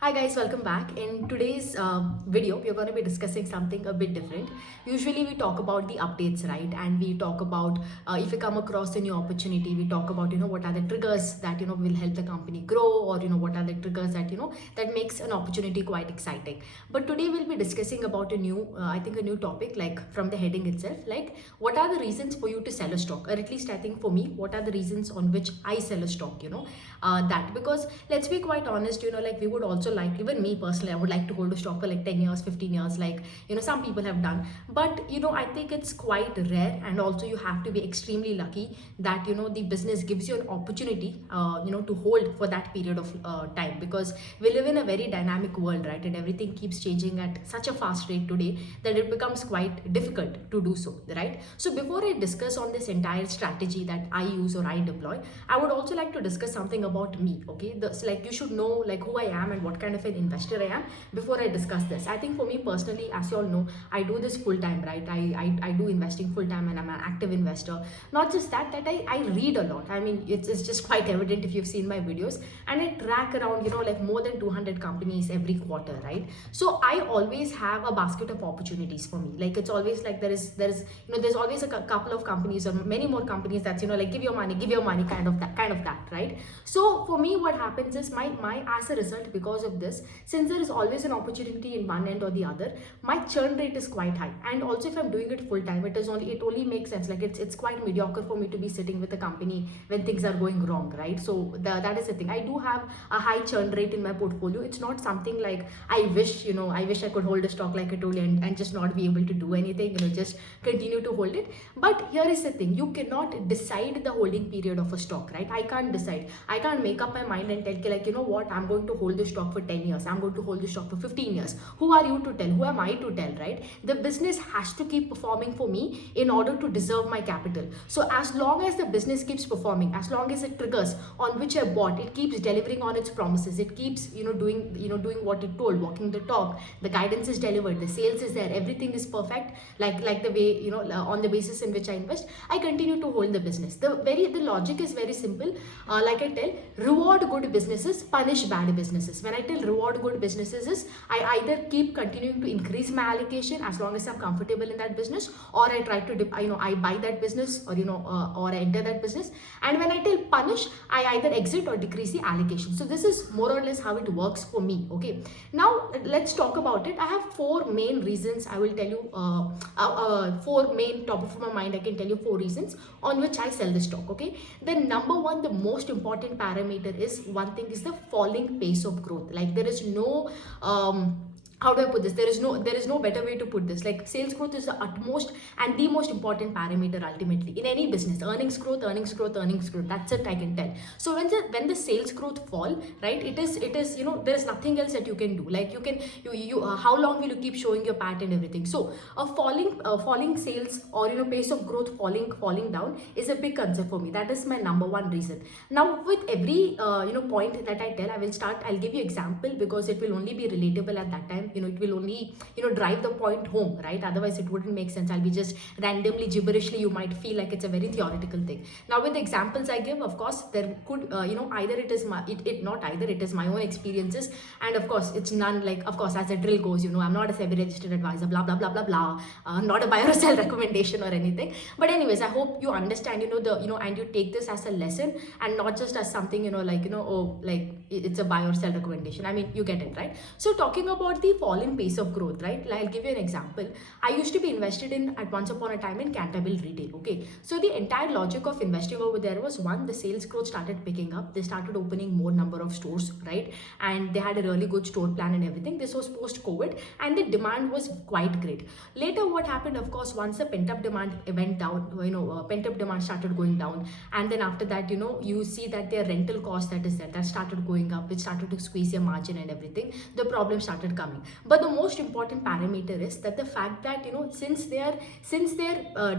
Hi guys, welcome back. In today's video, we are going to be discussing something a bit different. Usually we talk about the updates, right? And we talk about if we come across a new opportunity, we talk about, what are the triggers that, will help the company grow, or, what are the triggers that, that makes an opportunity quite exciting. But today we'll be discussing about I think a new topic, like from the heading itself, like what are the reasons for you to sell a stock? Or at least I think for me, what are the reasons on which I sell a stock, that because let's be quite honest, like we would also like, even me personally, I would like to hold a stock for like 10 years, 15 years, like some people have done. But I think it's quite rare, and also you have to be extremely lucky that the business gives you an opportunity to hold for that period of time, because we live in a very dynamic world, right? And everything keeps changing at such a fast rate today that it becomes quite difficult to do so, right? So before I discuss on this entire strategy that I use or I deploy, I would also like to discuss something about me. Okay, like you should know like who I am and what kind of an investor I am before I discuss this. I think for me personally, as you all know, I do this full time, right? I do investing full time, and I'm an active investor. Not just that, I read a lot. I mean, it's just quite evident if you've seen my videos, and I track around like more than 200 companies every quarter, right? So I always have a basket of opportunities for me. Like it's always like there's there's always a couple of companies or many more companies that's like give your money kind of that, right? So for me, what happens is my as a result, because of this, since there is always an opportunity in one end or the other, my churn rate is quite high. And also, if I'm doing it full time, it only makes sense. Like it's quite mediocre for me to be sitting with a company when things are going wrong, right? So that is the thing. I do have a high churn rate in my portfolio. It's not something like I wish I could hold a stock like I told you, and just not be able to do anything, just continue to hold it. But here is the thing: you cannot decide the holding period of a stock, right? I can't decide. I can't make up my mind and tell like, what, I'm going to hold the stock for 10 years, I'm going to hold the stock for 15 years. Who are you to tell? Who am I to tell, right? The business has to keep performing for me in order to deserve my capital. So as long as the business keeps performing, as long as it triggers on which I bought, it keeps delivering on its promises, it keeps doing what it told, walking the talk, the guidance is delivered, the sales is there, everything is perfect, like the way on the basis in which I invest, I continue to hold the business. The logic is very simple. Like I tell, reward good businesses, punish bad businesses. When I tell reward good businesses is, I either keep continuing to increase my allocation as long as I'm comfortable in that business, or I try to I buy that business, or or I enter that business. And when I tell punish, I either exit or decrease the allocation. So this is more or less how it works for me. Okay, now let's talk about it. I have four main reasons. I will tell you four main, top of my mind, I can tell you four reasons on which I sell the stock. Okay, then number one, the most important parameter is, one thing is the falling pace of growth. Like there is no how do I put this? There is no better way to put this. Like sales growth is the utmost and the most important parameter ultimately in any business. Earnings growth, earnings growth, earnings growth. That's it, I can tell. So when the sales growth fall, right? It is there is nothing else that you can do. Like you how long will you keep showing your pat and everything? So a falling sales, or pace of growth falling down is a big concern for me. That is my number one reason. Now with every point that I tell, I'll give you example, because it will only be relatable at that time. It will only drive the point home, right? Otherwise it wouldn't make sense. I'll be just randomly gibberishly, you might feel like it's a very theoretical thing. Now with the examples I give, of course there could either it is my it not either it is my own experiences, and of course it's none, like, of course, as the drill goes, I'm not a SEBI registered advisor, blah blah blah blah blah, not a buy or sell recommendation or anything. But anyways, I hope you understand, and you take this as a lesson, and not just as something, oh, like it's a buy or sell recommendation. I mean, you get it, right? So talking about the falling pace of growth, right? Like, I'll give you an example. I used to be invested in, at once upon a time, in Canterville Retail. Okay, so the entire logic of investing over there was, one, the sales growth started picking up. They started opening more number of stores, right? And they had a really good store plan and everything. This was post COVID, and the demand was quite great. Later, what happened? Of course, once the pent up demand went down, pent up demand started going down, and then after that, you see that their rental cost that is there, that started going up, which started to squeeze your margin and everything. The problem started coming. But the most important parameter is that the fact that since their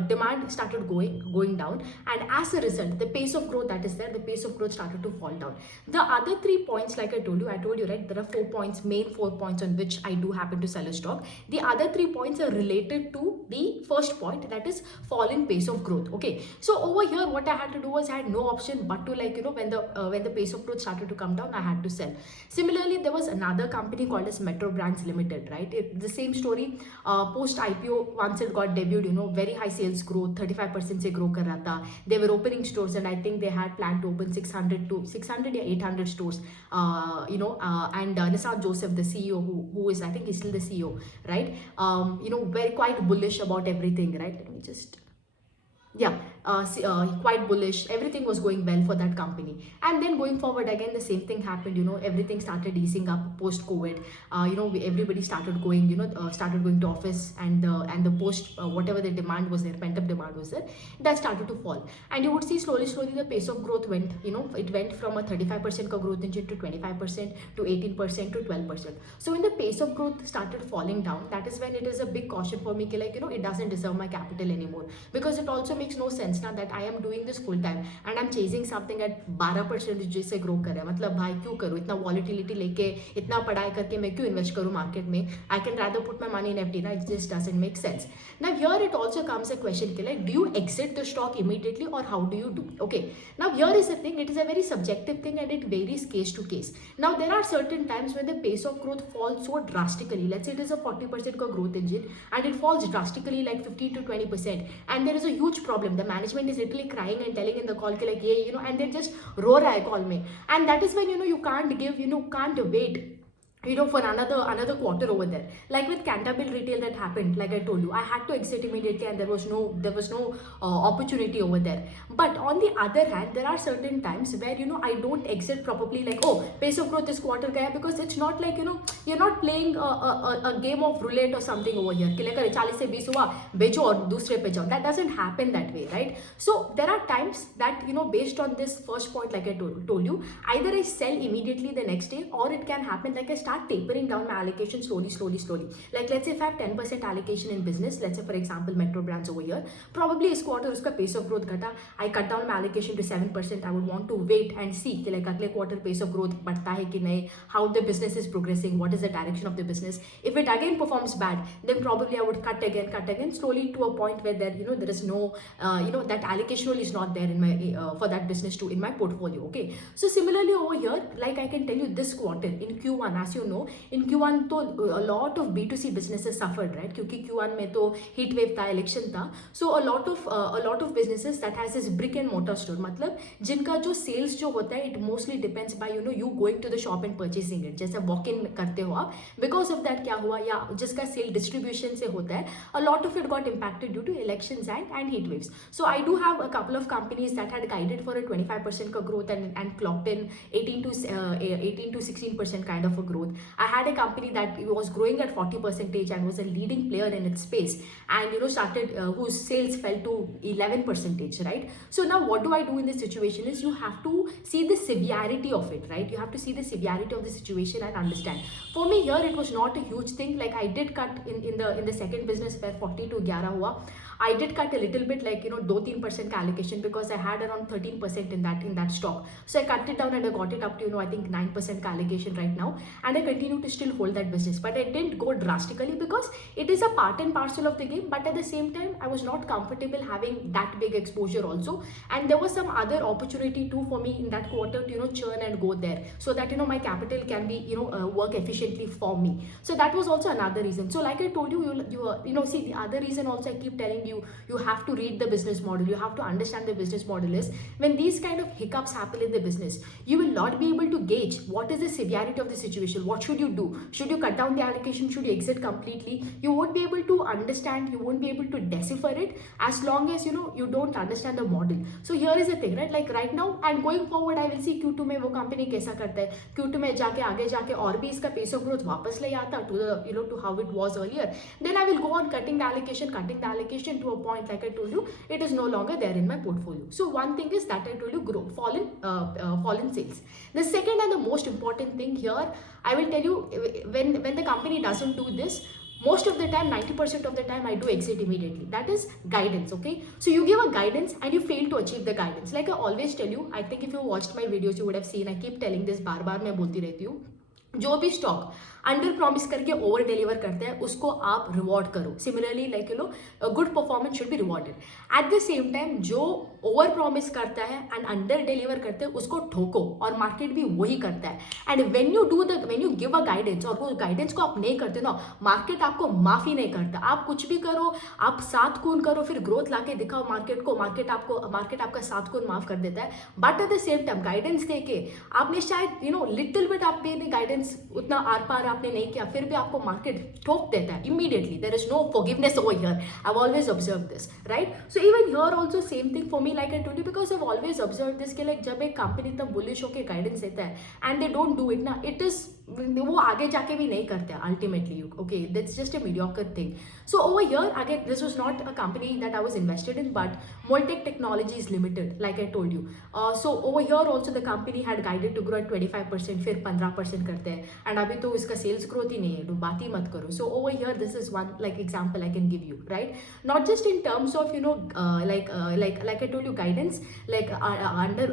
demand started going down, and as a result the pace of growth that is there, the pace of growth started to fall down. The other 3 points, like I told you, right, there are 4 points, main 4 points on which I do happen to sell a stock. The other 3 points are related to the first point, that is fall in pace of growth. Okay, so over here what I had to do was I had no option but to, like, when the pace of growth started to come down, I had to sell. Similarly, there was another company called as Metro Brands Limited, right? The same story. Post IPO, once it got debuted, very high sales growth, 35% se grow kar raha tha. They were opening stores, and I think they had planned to open 600 or 800 stores. And Nissan Joseph, the CEO, who is, I think he's still the CEO, right? Very quite bullish about everything, right? Let me just, yeah, quite bullish. Everything was going well for that company. And then going forward again, the same thing happened. Everything started easing up post COVID. Everybody started going, started going to office, and the post whatever the demand was there, pent up demand was there, that started to fall. And you would see slowly the pace of growth went, it went from a 35% ka growth engine to 25% to 18% to 12%. So when the pace of growth started falling down, that is when it is a big caution for me, it doesn't deserve my capital anymore, because it also makes no sense now that I am doing this full time and I'm chasing something at 12% से grow कर रहा है. मतलब भाई क्यों करूँ, इतना volatility लेके, इतना पढ़ाई करके मैं क्यों इन्वेस्ट करूँ मार्केट में? I can rather put my money in FD. Now it just doesn't make sense. Now here it also comes a question, like, do you exit the stock immediately or how do you do? Okay, now here is the thing, it is a very subjective thing and it varies case to case. Now there are certain times when the pace of growth falls so drastically. Let's say it is a 40% ka growth engine and it falls drastically like 15 to 20%, and there is a huge problem. The management is literally crying and telling in the call like, yeah, and they just roar at call me, and that is when you can't give, can't wait for another quarter over there. Like with Canterville Retail that happened, like I told you, I had to exit immediately and there was no opportunity over there. But on the other hand, there are certain times where I don't exit probably, like, oh, pace of growth this quarter gaya, because it's not like you're not playing a game of roulette or something over here कि like 40 से 20 हुआ बेचो और दूसरे पे जाओ. That doesn't happen that way, right? So there are times that based on this first point, like I told you, either I sell immediately the next day, or it can happen like I start tapering down my allocation slowly. Like let's say if I have 10% allocation in business, let's say for example Metro Brands over here, probably this quarter uska pace of growth ghata, I cut down my allocation to 7%. I would want to wait and see like agle quarter pace of growth badta hai ki nahi, how the business is progressing, what is the direction of the business. If it again performs bad, then probably I would cut again slowly to a point where there there is no that allocation is not there in my for that business too in my portfolio. Okay, so similarly over here, like I can tell you this quarter in Q1, as you know, in Q1 तो a lot of B2C businesses suffered, right? क्योंकि Q1 में तो heat wave था, election था, so a lot of businesses that has this brick and mortar store, मतलब जिनका जो sales जो होता है, it mostly depends by you going to the shop and purchasing it, जैसे walk in करते हो आप. Because of that क्या हुआ, या जिसका sale distribution से होता है, a lot of it got impacted due to elections and heat waves. So I do have a couple of companies that had guided for a 25% का growth and clocked in 18 to 16% kind of a growth. I had a company that was growing at 40% and was a leading player in its space, and started whose sales fell to 11%, right? So now what do I do in this situation is you have to see the severity of it, right? You have to see the severity of the situation and understand. For me here, it was not a huge thing. Like I did cut in the second business where 40 to 11 hua. I did cut a little bit, like 2-3% allocation, because I had around 13% in that stock. So I cut it down and I got it up to I think 9% allocation right now, and I continue to still hold that business. But I didn't go drastically because it is a part and parcel of the game. But at the same time, I was not comfortable having that big exposure also, and there was some other opportunity too for me in that quarter to churn and go there, so that my capital can be work efficiently for me. So that was also another reason. So like I told you, see, the other reason also I keep telling you, you have to read the business model, you have to understand the business model is when these kind of hiccups happen in the business, you will not be able to gauge what is the severity of the situation. What should you do? Should you cut down the allocation? Should you exit completely? You won't be able to understand, you won't be able to decipher it as long as you don't understand the model. So here is the thing, right? Like right now and going forward, I will see Q2 में वो company कैसा करता है, Q2 में जाके आगे जाके और भी इसका pace of growth वापस ले आता to the to how it was earlier. Then I will go on cutting the allocation valuation to a point, like I told you, it is no longer there in my portfolio. So one thing is that I told you, grow, fallen sales. The second and the most important thing here, I will tell you, when the company doesn't do this, most of the time, 90% of the time, I do exit immediately. That is guidance, okay? So you give a guidance and you fail to achieve the guidance. Like I always tell you, I think if you watched my videos, you would have seen, I keep telling this, बार बार मैं बोलती रहती हूँ, जो भी stock under promise करके over deliver करते हैं उसको आप रिवॉर्ड करो. Similarly, like you know, good performance should be rewarded. At the same time जो ओवर प्रॉमिस करता है एंड अंडर डिलीवर करते हैं उसको ठोको, और मार्केट भी वही करता है. And when you give a guidance और वो गाइडेंस को आप नहीं करते ना, मार्केट आपको माफी नहीं करता. आप कुछ भी करो, आप 7 गुण करो, फिर ग्रोथ लाके दिखाओ मार्केट को, मार्केट आपका 7 गुण माफ कर देता है. But at the same time guidance देके आपने शायद यू नो लिटिल बिट आपने गाइडेंस उतना आर पार आपने नहीं किया, फिर भी आपको मार्केट ठोक देता है immediately. There is no forgiveness over here. I have always observe this, right? So even here also same thing for me, like I told you, because I have always observe this कि like जब एक company इतना bullish होकर guidance देता है and they don't do it ना, it is वो आगे जाके भी नहीं करते ultimately. Okay, that's just a mediocre thing. So over here again, this was not a company that I was invested in, but Moltech Technologies Limited, like I told you. So over here also the company had guided to grow at 25%, फिर 15% करते हैं, and अभी तो इसका sales growth ही नहीं है, तो बात ही मत करो. So over here this is one like example I can give you, right? Not just in terms of you know like I told you guidance, like under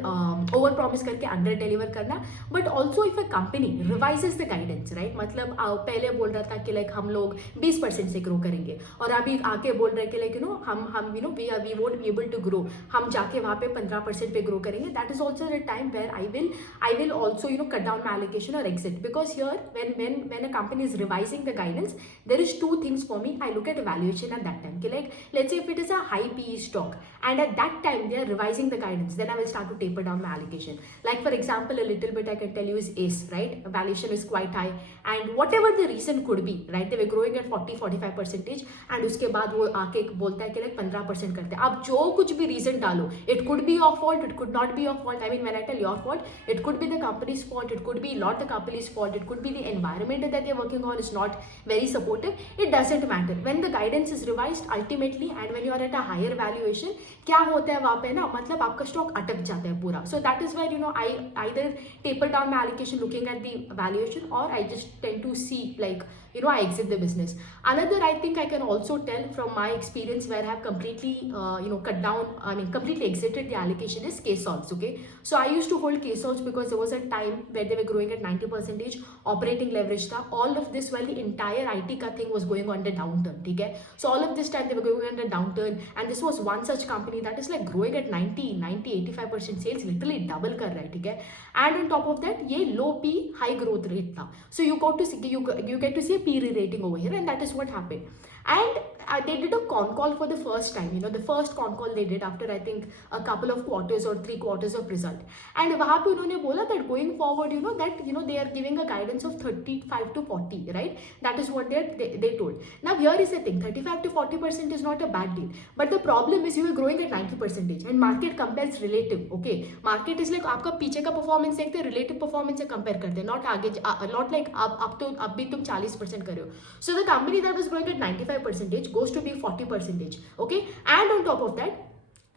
over promise करके under deliver करना, but also if a company revises the guidance, right? मतलब पहले बोल रहा था कि like हम लोग 20% से grow करेंगे, और अभी आके बोल रहे हैं कि like you know हम you know we won't be able to grow, हम जाके वहाँ पे 15% पे grow करेंगे. That is also the time where I will also you know cut down my allocation or exit, because here when a company is revising the guidance, there is two things for me. I look at valuation at that time. Okay, like let's say if it is a high PE stock and at that time they are revising the guidance, then I will start to taper down my allocation. Like for example, a little bit I can tell you is Ace, right? Valuation is quite high and whatever the reason could be, right? They were growing at 40-45% and उसके बाद वो आके बोलता है कि like 15% करते हैं. अब जो कुछ भी रीजन डालो, it could be your fault, it could not be your fault. I mean, when I tell your fault, it could be the company's fault, it could be not the company's fault, it could be the environment that they're working on is not very supportive. It doesn't matter. When the guidance is revised ultimately and when you are at a higher valuation, क्या होता है वहाँ पे ना, मतलब आपका stock अटक जाता है पूरा. So that is why you know I either taper down my allocation looking at the valuation, or I just tend to see like you know I exit the business. Another I think I can also tell from my experience where I have completely you know cut down, I mean completely exited the allocation is K-Solves. Okay, so I used to hold K-Solves because there was a time where they were growing at 90%, operating leverage था. All of this while the entire IT का thing was going on the downturn. ठीक है, so all of this time they were going on the downturn, and this was one such company that is like growing at 85% sales, literally double कर रहा है. ठीक है, and on top of that ये low P high growth rate था. So you got to see, you get to see a P rating over here, and that is what happened. And they did a con call for the first time, you know, the first con call they did after I think a couple of quarters or 3 quarters of result. And वहाँ पे उन्होंने बोला that going forward, you know, that you know they are giving a guidance of 35 to 40, right? That is what they told. Now here is the thing, 35 to 40% is not a bad deal, but the problem is you are growing at 90%, and market compares relative. Okay, market is like आपका पीछे का performance देखते हैं, relative performance से compare करते हैं, not आगे, not like अब भी तुम 40% कर रहे हो. So the company that was growing at 95% goes to be 40%. Okay, and on top of that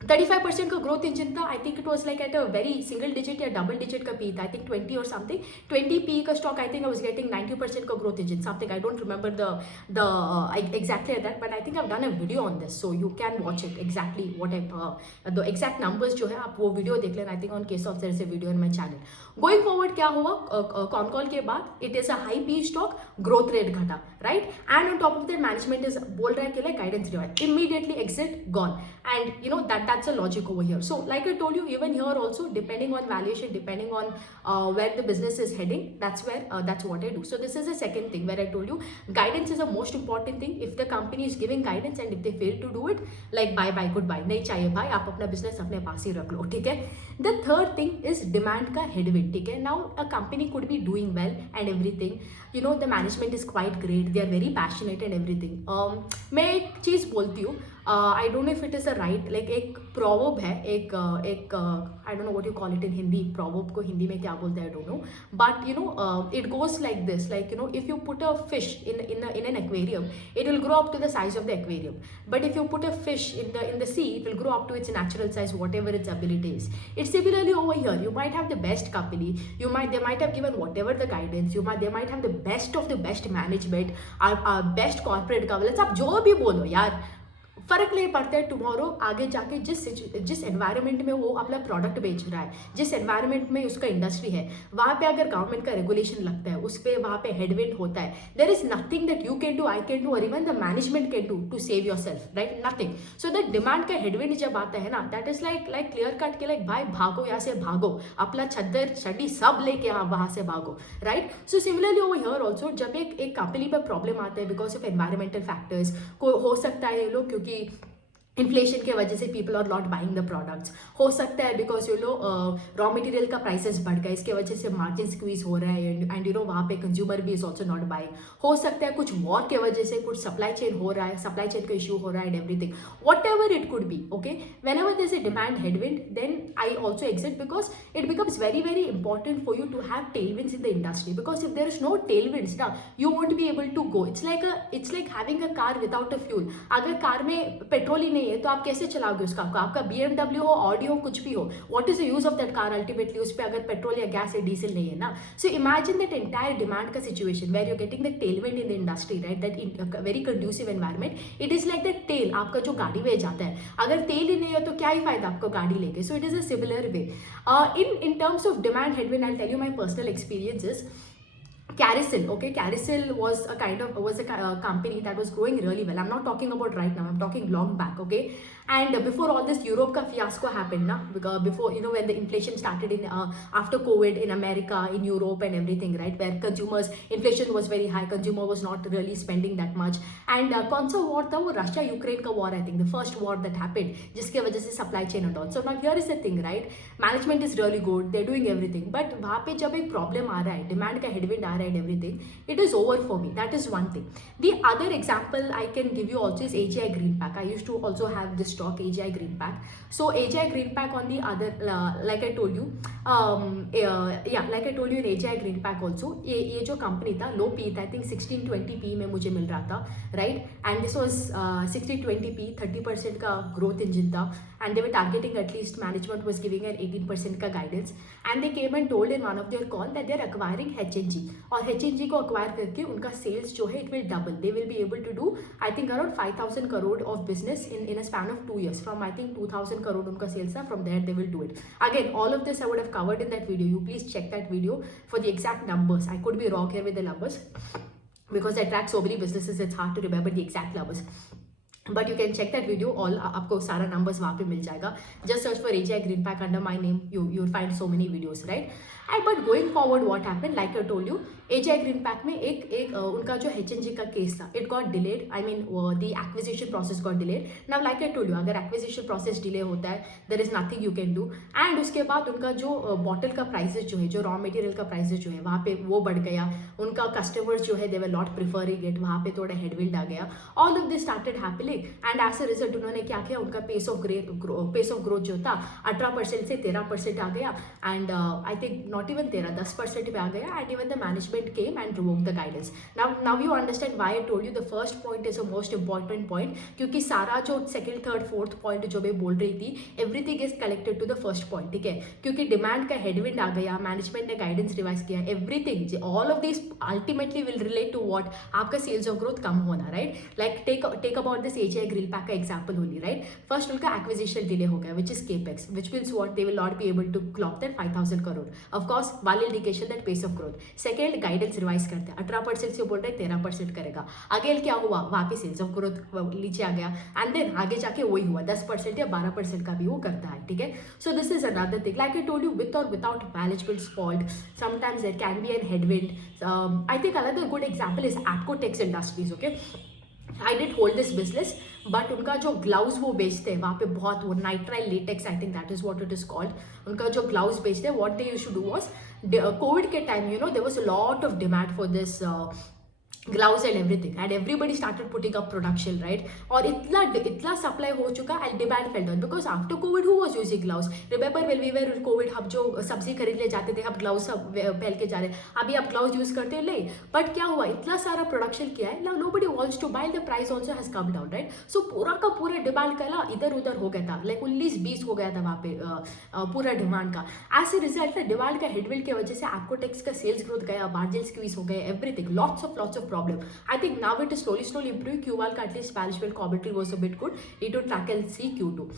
35% का ग्रोथ इंजन था. I think it was like at a very single digit या डबल डिजिट का पी था. I think 20 और something 20 P का stock. I think I was getting 90% का growth engine something. I don't remember the exactly that, but I think I have done a video on this, so you can watch it exactly what I the exact numbers जो है आप वो video देख लेना. I think on case of there is a video in my channel. Going forward क्या हुआ con call के बाद, it is a high P stock, growth rate घटा, right? And on top of that management is बोल रहा है कि like guidance revise, immediately exit gone. And you know that's a logic over here. So like I told you, even here also depending on valuation, depending on where the business is heading, that's what I do. So this is the second thing where I told you guidance is the most important thing. If the company is giving guidance and if they fail to do it, like bye bye goodbye, नहीं चाहिए भाई, आप अपना business अपने पास ही रख लो. ठीक है. The third thing is demand का headwind. ठीक है. Now a company could be doing well and everything, you know, the management is quite great, they are very passionate and everything. मैं एक चीज़ बोलती हूँ, I don't know if it is a right, like एक proverb है, एक I don't know what you call it in Hindi, proverb को हिंदी में क्या बोलते हैं I don't know, but you know it goes like this, like you know if you put a fish in an aquarium, it will grow up to the size of the aquarium. But if you put a fish in the sea, it will grow up to its natural size, whatever its ability is. It's similarly over here. You might have the best company. They might have given whatever the guidance. They might have the best of the best management, our best corporate governance. आप जो भी बोलो यार, फर्क नहीं पड़ता है tomorrow आगे जाके जिस एनवायरनमेंट में वो अपना प्रोडक्ट बेच रहा है, जिस एनवायरनमेंट में उसका इंडस्ट्री है, वहाँ पे अगर गवर्नमेंट का रेगुलेशन लगता है, उस पर वहाँ पे हेडविंड होता है, there is nothing that you can do, I can do, और even the management can do to save yourself, right, nothing. So that demand का हेडविंड जब आता है ना, that is like clear cut के like भाई भागो यहाँ से, भागो, अपना चद्दर चड्डी सब लेके वहाँ से भागो, right. So similarly over here also, जब एक कंपनी पर प्रॉब्लम आता है बिकॉज ऑफ एनवायरमेंटल फैक्टर्स, को हो सकता है ये लोग क्योंकि इन्फ्लेशन के वजह से people are not buying the products, हो सकता है because you know raw material का प्राइसेस बढ़ गए, इसके वजह से मार्जिन स्क्वीज हो रहा है, एंड यू नो वहाँ पे कंज्यूमर भी इज ऑल्सो नॉट बाइंग. हो सकता है कुछ वॉर के वजह से कुछ सप्लाई चेन हो रहा है, सप्लाई चेन का इशू हो रहा है and everything, whatever it could be. Okay, whenever this a demand headwind, then I also exit because it becomes very very important for you to have tailwinds in the industry, because if there is no tailwinds ना, you won't be able to go. It's like having a car without a fuel. अगर car में petrol ही नहीं है तो आप कैसे चलाओगे उसका, आपका BMW हो, ऑडी हो, कुछ भी हो, what is the use of that car ultimately, उस पर अगर पेट्रोल या गैस या डीजल नहीं है ना. So imagine that entire demand का situation where you getting the tailwind in the industry, right, that very conducive environment. It is like that तेल, आपका जो गाड़ी में जाता है, अगर तेल ही नहीं है तो क्या ही फायदा आपको गाड़ी लेके. So it is a similar way in terms of demand headwind. I'll tell you my personal experiences. Carousel, okay, Carousel was a company that was growing really well. I'm not talking about right now, I'm talking long back, okay. And before all this Europe ka fiasco happened na, because before, you know, when the inflation started in after COVID in America, in Europe and everything, right, where consumers, inflation was very high, consumer was not really spending that much, and कौन सा war था वो, Russia Ukraine का war, I think the first war that happened, जिसके वजह से supply chain and all. So now here is the thing, right, management is really good, they're doing everything, but वहाँ पे जब एक problem आ रहा है, demand का headwind आ रहा है and everything, it is over for me. That is one thing. The other example I can give you also is AGI Green Pack. I used to also have this stock, AGI Green Pack. So AGI Green Pack on the other, like I told you, like I told you in AGI Green Pack also, ये जो company था low P था, I think 1620p में मुझे मिल रहा था, right, and this was 1620p, 30% का growth engine था, and they were targeting, at least management was giving an 18% का guidance, and they came and told in one of their call that they are acquiring HNG, और HNG को acquire करके उनका sales जो है it will double. They will be able to do I think around 5000 crore of business in a span of 2 years. From I think 2000 crore उनका sales था, from there they will do it. Again, all of this I would have covered in that video. You please check that video for the exact numbers. I could be wrong here with the numbers because I track so many businesses, it's hard to remember the exact numbers. But you can check that video. All आपको सारा numbers वहाँ पे मिल जाएगा. Just search for AGI Green Pack under my name. You'll find so many videos, right? And but going forward, what happened? Like I told you, AGI Green Pack में एक उनका जो HNG का केस था, it got delayed. I mean the acquisition process got delayed. Now like I told you, अगर acquisition process delay होता है, there is nothing you can do. And उसके बाद उनका जो bottle का prices जो है, जो raw material का prices जो है, वहाँ पे वो बढ़ गया. उनका customers जो है, they were not preferring it. वहाँ पे थोड़ा headwind आ गया. All of this started happening. And as a result उन्होंने क्या किया, उनका pace of growth जो था 18% से 13% आ गया, and I think not even 10% पे आ गया, and even the management came and revoked the guidance. Now you understand why I told you the first point is a most important point, क्योंकि सारा जो second, third, fourth point जो मैं बोल रही थी, everything is connected to the first point, ठीक है, क्योंकि demand का headwind आ गया, management ने guidance revise किया, everything, all of these ultimately will relate to what, आपका sales of growth कम होना, right? Like take about this AGI Green Pack का example only, right? First उनका acquisition delay हो गया, which is capex, which means what, they will not be able to clock that 5000 crore. Of course, वाले indication that pace of growth. Second, guidance revise करते हैं, 18% से बोल रहे 13% करेगा. Again क्या हुआ, वहाँ पे sales of growth नीचे आ गया, and then आगे जाके वही हुआ, 10% या 12% का भी वो करता है, ठीक है. So this is another thing. Like I told you, with or without management's fault, sometimes there can be a headwind. I think another good example is Apcotex Industries, okay. I did hold this business, but उनका जो gloves वो बेचते हैं वहाँ पे बहुत, वो nitrile latex, I think that is what it is called, उनका जो ग्लाउज बेचते हैं, what they used to do was, covid के time, you know, there was a lot of demand for this gloves and everything, and everybody started putting up production, right? Or itla supply ho chuka and demand fell down, because after covid who was using gloves? Remember when we were in covid, हम जो सब्जी खरीदने जाते थे, हम gloves पहन के जा रहे, अभी आप ग्लव्स यूज करते हो नहीं, बट क्या हुआ, इतना सारा प्रोडक्शन किया है, nobody wants to buy, the price also has come down, right? So पूरा का पूरा डिमांड का इधर उधर हो गया था, लाइक 19-20 हो गया था वहाँ पे पूरा डिमांड का। एज ए रिजल्ट डिमांड का हेडविंड की वजह से आपकोटेक्स का सेल्स ग्रोथ गया, मार्जिन स्क्वीज हो गए, everything, lots of problem. I think now it is slowly improving. Q1 at least management commentary was a bit good. Need to track and see Q2.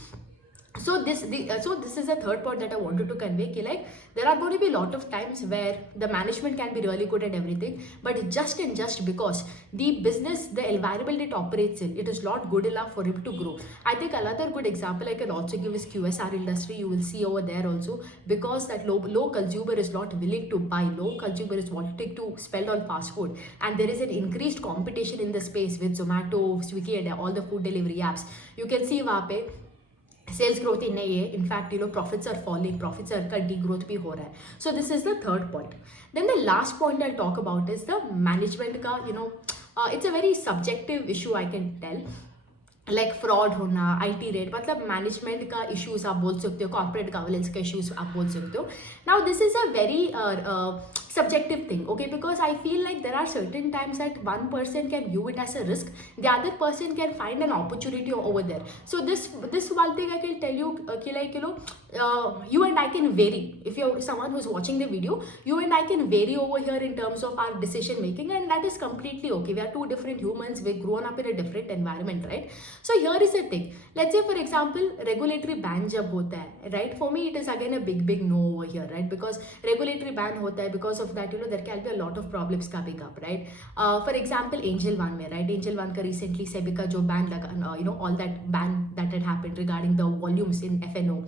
So this is the third point that I wanted to convey. Ki like there are going to be a lot of times where the management can be really good at everything, but just because the business, the environment it operates in, it is not good enough for him to grow. I think another good example I can also give is QSR industry. You will see over there also, because that low consumer is not willing to buy, low consumer is wanting to spend on fast food, and there is an increased competition in the space with Zomato, Swiggy and all the food delivery apps. You can see वहाँ पे sales growth ही नहीं है, in fact profits are falling, profits का degrowth भी हो रहा है. So this is the third point. Then the last point I talk about is the management का. It's a very subjective issue I can tell, like fraud होना, IT rate, मतलब management का issues आप बोल सकते हो, कॉर्पोरेट गवर्नेंस का issues आप बोल सकते हो. Now this is a very subjective thing, okay, because I feel like there are certain times that one person can view it as a risk, the other person can find an opportunity over there. So this one thing I can tell you, you and I can vary. If you're someone who's watching the video, you and I can vary over here in terms of our decision making, and that is completely okay. We are two different humans, we've grown up in a different environment, right? So here is the thing. Let's say for example regulatory ban jab hota hai, right? For me it is again a big no over here, right? Because regulatory ban hota hai, because of that there can be a lot of problems coming up, right? For example Angel One mein, right? Angel One ka recently SEBI ka jo ban laga, all that ban that had happened regarding the volumes in FNO,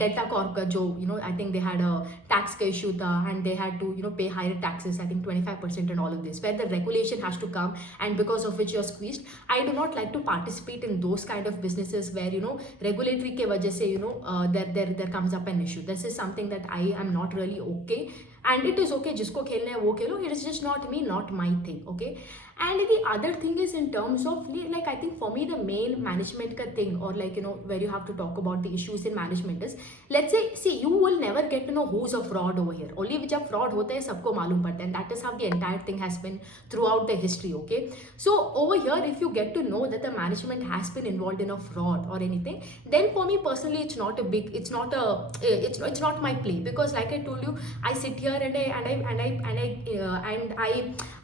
Delta Corp का जो I think they had a tax का issue था, and they had to pay higher taxes, I think 25% and all of this, where the regulation has to come, and because of which you're squeezed. I do not like to participate in those kind of businesses where regulatory के वजह से there comes up an issue. This is something that I am not really okay, and it is okay, जिसको खेलना है वो खेलो, it is just not me, not my thing, okay? And the other thing is in terms of like I think for me the main management ka thing, or like where you have to talk about the issues in management is, let's say, see, you will never get to know who's a fraud over here. Only जब fraud होता है सबको मालूम पड़ता है, and that is how the entire thing has been throughout the history, okay? So over here if you get to know that the management has been involved in a fraud or anything, then for me personally it's not my play, because like I told you, I sit here and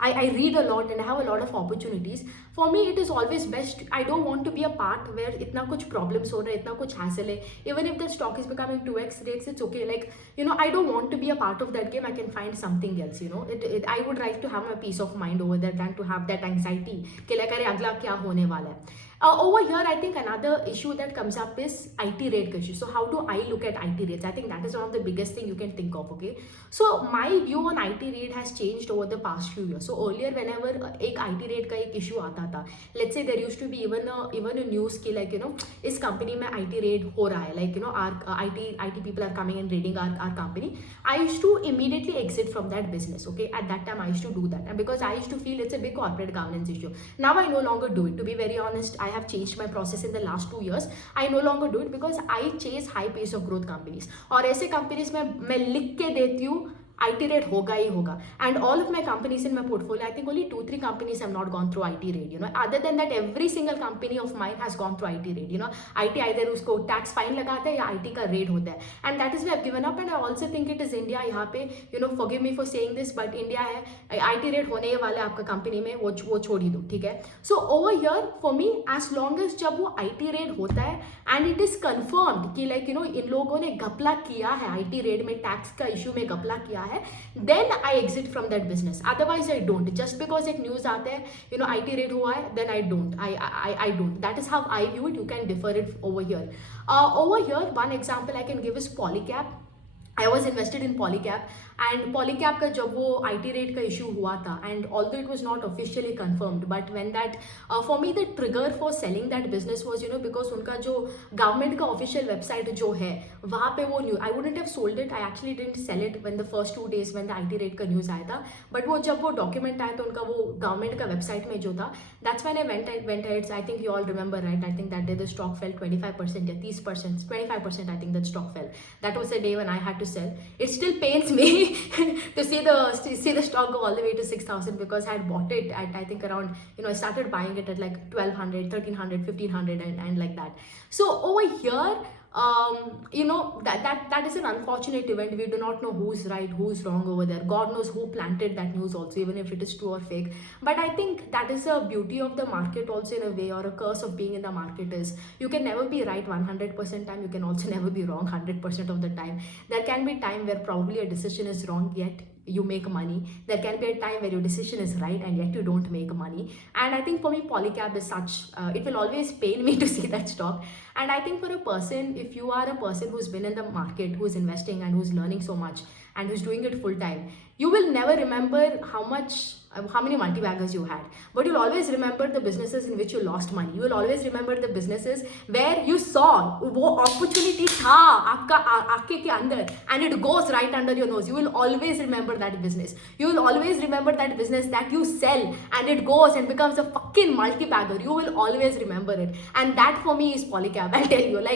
I read a lot and I have a lot of opportunities. For me it is always best, I don't want to be a part where itna kuch problems ho raha hai, itna kuch hassle hai. Even if the stock is becoming 2x rates, it's okay. Like I don't want to be a part of that game. I can find something else. I would like to have my peace of mind over there than to have that anxiety कि like अरे अगला क्या होने वाला है. Over here I think another issue that comes up is IT rate issue. So how do I look at IT rates? I think that is one of the biggest thing you can think of, okay? So my view on IT rate has changed over the past few years. So earlier whenever एक IT rate का एक issue आता था, let's say there used to be even a news कि like इस company में IT rate हो रहा है, like our IT people are coming and raiding our company, I used to immediately exit from that business, okay? At that time I used to do that, and because I used to feel it's a big corporate governance issue. Now I no longer do it, to be very honest. I have changed my process in the last 2 years. I no longer do it because I chase high pace of growth companies, और ऐसे companies में मैं लिख के देती हूँ IT rate होगा ही होगा. And all of my companies in my portfolio, I think only 2-3 companies have not gone through IT rate. Other than that, every single company of mine has gone through IT rate. IT either उसको tax fine लगाता है या IT का rate होता है. And that is why I've given up. And I also think it is India. यहाँ पे forgive me for saying this, but India है, IT rate होने वाला है आपका कंपनी में, वो छोड़ ही दो, ठीक है? So over here for me, as long as जब वो IT rate होता है and it is confirmed कि like इन लोगों ने घपला किया है, IT rate में tax का issue में घपला किया है, then I exit from that business. Otherwise I don't. Just because एक news आता है IT rate हुआ है, then I don't. I don't. That is how I view it. You can differ it over here. Over here, one example I can give is Polycap. I was invested in Polycap, and Polycab का जब वो IT rate का issue हुआ था, and although it was not officially confirmed, but when that for me the trigger for selling that business was because उनका जो government का official website जो है वहाँ पे वो new, I wouldn't have sold it, I actually didn't sell it when the first 2 days when the IT rate का news आया था, बट वो जब वो डॉक्यूमेंट आया तो उनका वो गवर्नमेंट का वेबसाइट में जो था, that's when I went ahead. I think you all remember, right? I think that day the stock fell 25% या 30%, 25%. I think that stock fell. That was the day when I had to sell. It still pains me to see the stock go all the way to 6,000, because I had bought it at, I think, around, I started buying it at like 1,200, 1,300, 1,500, and like that. So over here, that is an unfortunate event. We do not know who's right, who's wrong over there. God knows who planted that news also, even if it is true or fake. But I think that is a beauty of the market also, in a way, or a curse of being in the market, is you can never be right 100% time. You can also never be wrong 100% of the time. There can be time where probably a decision is wrong, yet you make money. There can be a time where your decision is right and yet you don't make money. And I think for me, Polycab is such, it will always pain me to see that stock. And I think for a person, if you are a person who's been in the market, who's investing and who's learning so much and who's doing it full time, you will never remember how many multi-baggers you had, but you'll always remember the businesses in which you lost money. You will always remember the businesses where you saw वो opportunity था आपका आंखें के अंदर, and it goes right under your nose. You will always remember that business. You will always remember that business that you sell and it goes and becomes a fucking multi-bagger. You will always remember it, and that for me is Polycab. I'll tell you,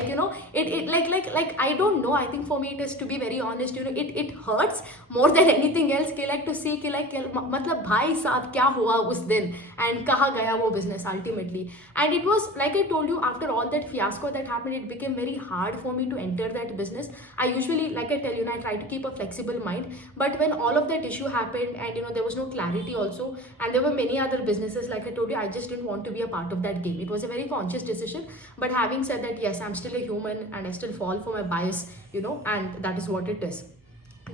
it like I don't know. I think for me it is, to be very honest, it hurts more than anything else. कि like to see कि like मतलब भाई साहब क्या हुआ उस दिन, and कहाँ गया वो business ultimately. And it was like I told you, after all that fiasco that happened, it became very hard for me to enter that business. I usually, like I tell you, I try to keep a flexible mind, but when all of that issue happened, and there was no clarity also, and there were many other businesses, like I told you, I just didn't want to be a part of that game. It was a very conscious decision, but having said that, yes, I'm still a human and I still fall for my bias, and that is what it is.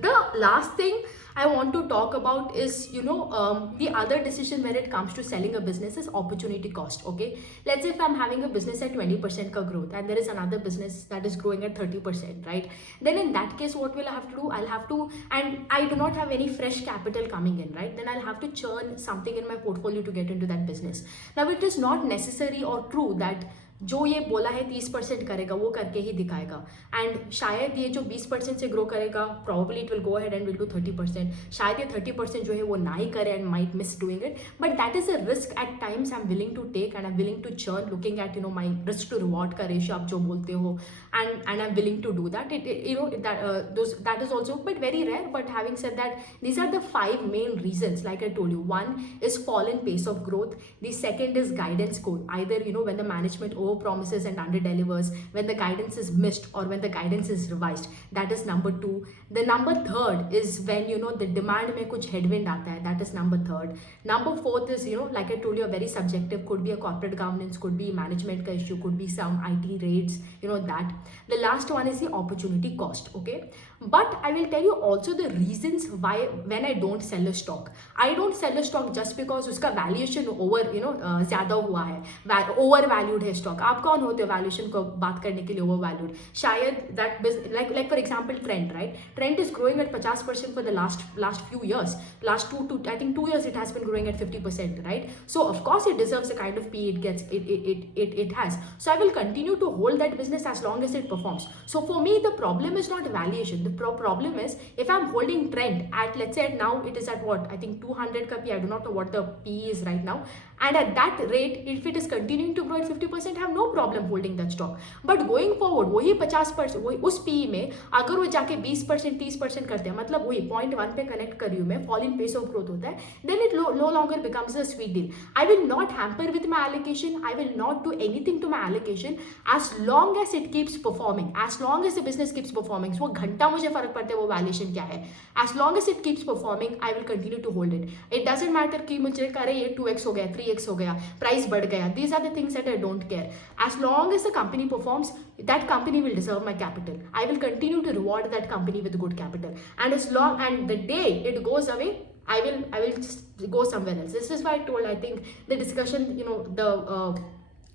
The last thing I want to talk about is, the other decision when it comes to selling a business is opportunity cost. Okay, let's say if I'm having a business at 20% ka growth, and there is another business that is growing at 30%, right? Then in that case, what will I have to do? I'll have to, and I do not have any fresh capital coming in, right? Then I'll have to churn something in my portfolio to get into that business. Now, it is not necessary or true that जो ये बोला है 30% करेगा वो करके ही दिखाएगा, and शायद ये जो 20% से ग्रो करेगा, probably it will go ahead and will do 30%. शायद ये 30% जो है वो ना ही करे and might miss doing it, but that is a risk at times I am willing to take, and I am willing to churn, looking at my risk to reward का ratio आप जो बोलते हो, and I'm willing to do that. That is also, but very rare. But having said that, these are the 5 main reasons, like I told you. One is fall in pace of growth. The second is guidance code. Either when the management over promises and under delivers, when the guidance is missed, or when the guidance is revised. That is number 2. The number 3rd is when the demand में कुछ headwind आता है. That is number 3rd. Number 4th is like I told you, a very subjective, could be a corporate governance, could be management का issue, could be some IT rates, that. The last one is the opportunity cost. Okay, but I will tell you also the reasons why when I don't sell a stock. I don't sell a stock just because उसका valuation over ज़्यादा हुआ है, overvalued है stock. आप कौन होते हो valuation को बात करने के लिए overvalued? शायद that like for example Trent, right? Trent is growing at 50% for the last few years. Last I think 2 years it has been growing at 50%, right? So of course it deserves the kind of PE it gets. It has. So I will continue to hold that business as long as it performs. So for me, the problem is not valuation. The problem is, if I'm holding Trend at, let's say now it is at what, I think 200 ka PE, I do not know what the PE is right now, and at that rate, if it is continuing to grow at 50%, I have no problem holding that stock. But going forward, वही 50%, वही उस PE में अगर वो जाके 20% 30% करते हैं, मतलब वही 0.1 पे कनेक्ट कर रही हूँ मैं, fall in pace of growth होता है, then it no longer becomes a sweet deal. I will not hamper with my allocation. I will not do anything to my allocation as long as it keeps performing. As long as the business keeps performing, वो घंटा मुझे फर्क पड़ता है वो valuation क्या है. As long as it keeps performing, I will continue to hold it. It doesn't matter कि मुझे करे ये 2x हो गया, 3x हो गया, प्राइस बढ़ गया. These are the things that I don't care. As long as the company performs, that company will deserve my capital. I will continue to reward that company with good capital. And the day it goes away, I will just go somewhere else. This is why I told, I think the discussion,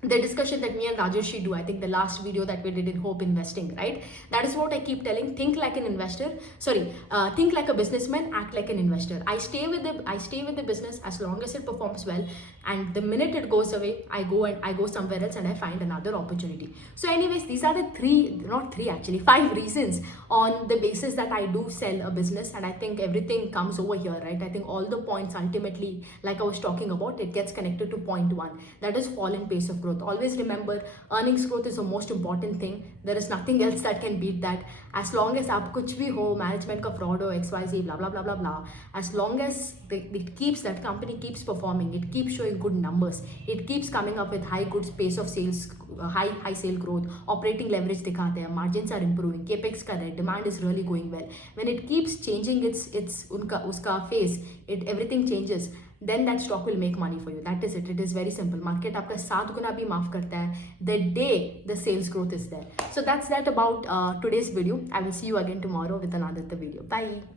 the discussion that me and Rajesh do, I think the last video that we did in Hope Investing, right? That is what I keep telling. Think like an investor. Sorry, think like a businessman. Act like an investor. I stay with the business as long as it performs well, and the minute it goes away, I go somewhere else and I find another opportunity. So, anyways, these are the three, not three actually, five reasons on the basis that I do sell a business, and I think everything comes over here, right? I think all the points ultimately, like I was talking about, it gets connected to point one, that is fall in pace of growth. Always remember, earnings growth is the most important thing. There is nothing else that can beat that. As long as आप कुछ भी हो, management का fraud हो, XYZ, blah blah blah blah blah, as long as it keeps, that company keeps performing, it keeps showing good numbers, it keeps coming up with high good pace of sales, high sale growth, operating leverage दिखाते हैं, margins are improving, capex कर रहे, demand is really going well. When it keeps changing its उनका उसका face, it everything changes, then that stock will make money for you. That is it. It is very simple. Market आपका 7 गुना भी माफ करता है the day the sales growth is there. So that's that about today's video. I will see you again tomorrow with another video. Bye.